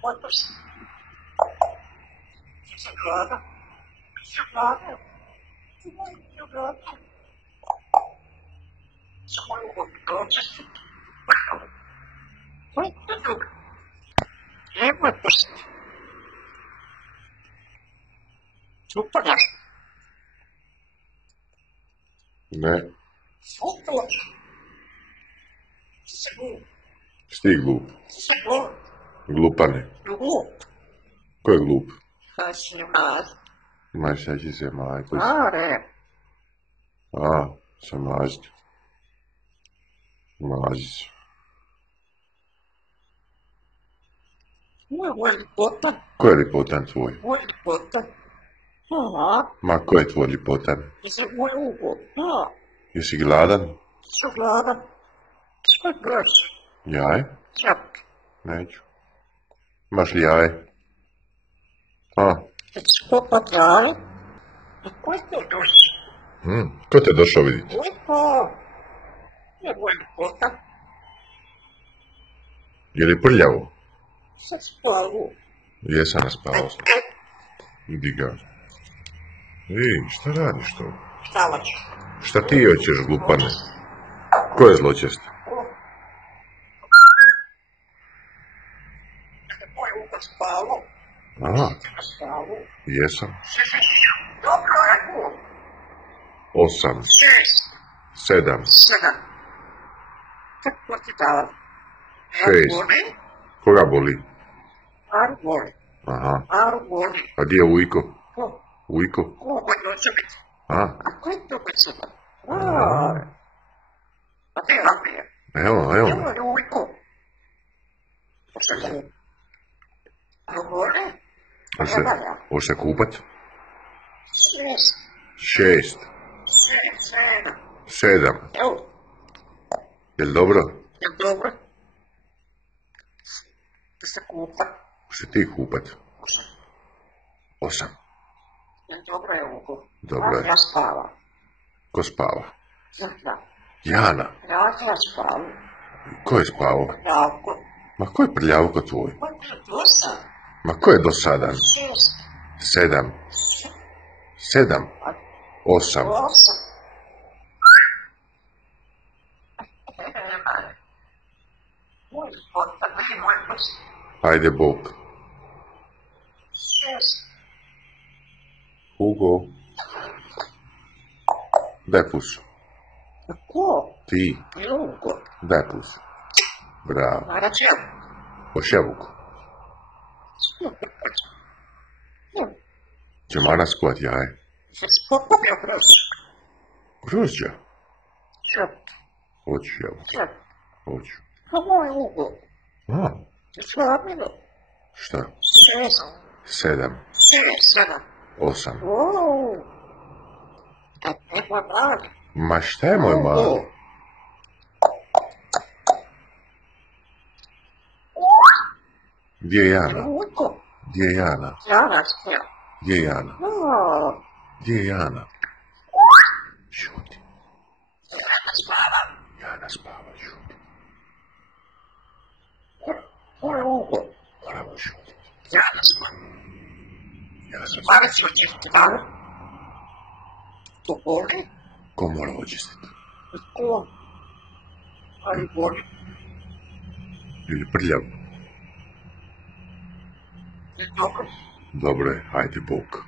Quantos? Jogada. Jogada. Jogada. Ne. Sti glup. Glupane. Ko je glup? Ma šta će se majko? A, se mlazi. Mlazi se. Ko je lipotan tvoj? Ma ko je tvoj lipotan? Jesi gladan? Jaje? Neću. Imaš li jaje? A? Ko te došao vidjeti? Je li prljavo? Jesam naspavao sam. Idi ga. Ej, šta radiš to? Šta ti hoćeš, glupane? Ko je zločest? Aha, jesam. 8, 7, 6. Koga boli? Aha. A gdje je Ujko? Ujko? A? Evo, evo. Hoće se kupat? 6, 7. Jel dobro? Hoće ti kupat? 8. Dobro je. Ko spava? Jana. Ko je spavao? Ma ko je prljavko tvoj? Ma ko je dosadan? 7, 7, 8. Ajde Bog. Hugo. Daj pusu. Ti. Daj pusu. Bravo. Hoš jabuku. Će Mara spovat jaje? Grožđa? Hoću jabuku. Hoću. A? Šta? 7, 8. Ma šta je moj mali? Gdje je Jana? Gdje je Jana? Gdje je Jana? Gdje je Jana? Šuti. Jana spava, šuti. Moramo šuti. Jana spava. Ko mora očistiti? Ili prljav? Dobro je, hajde Bog.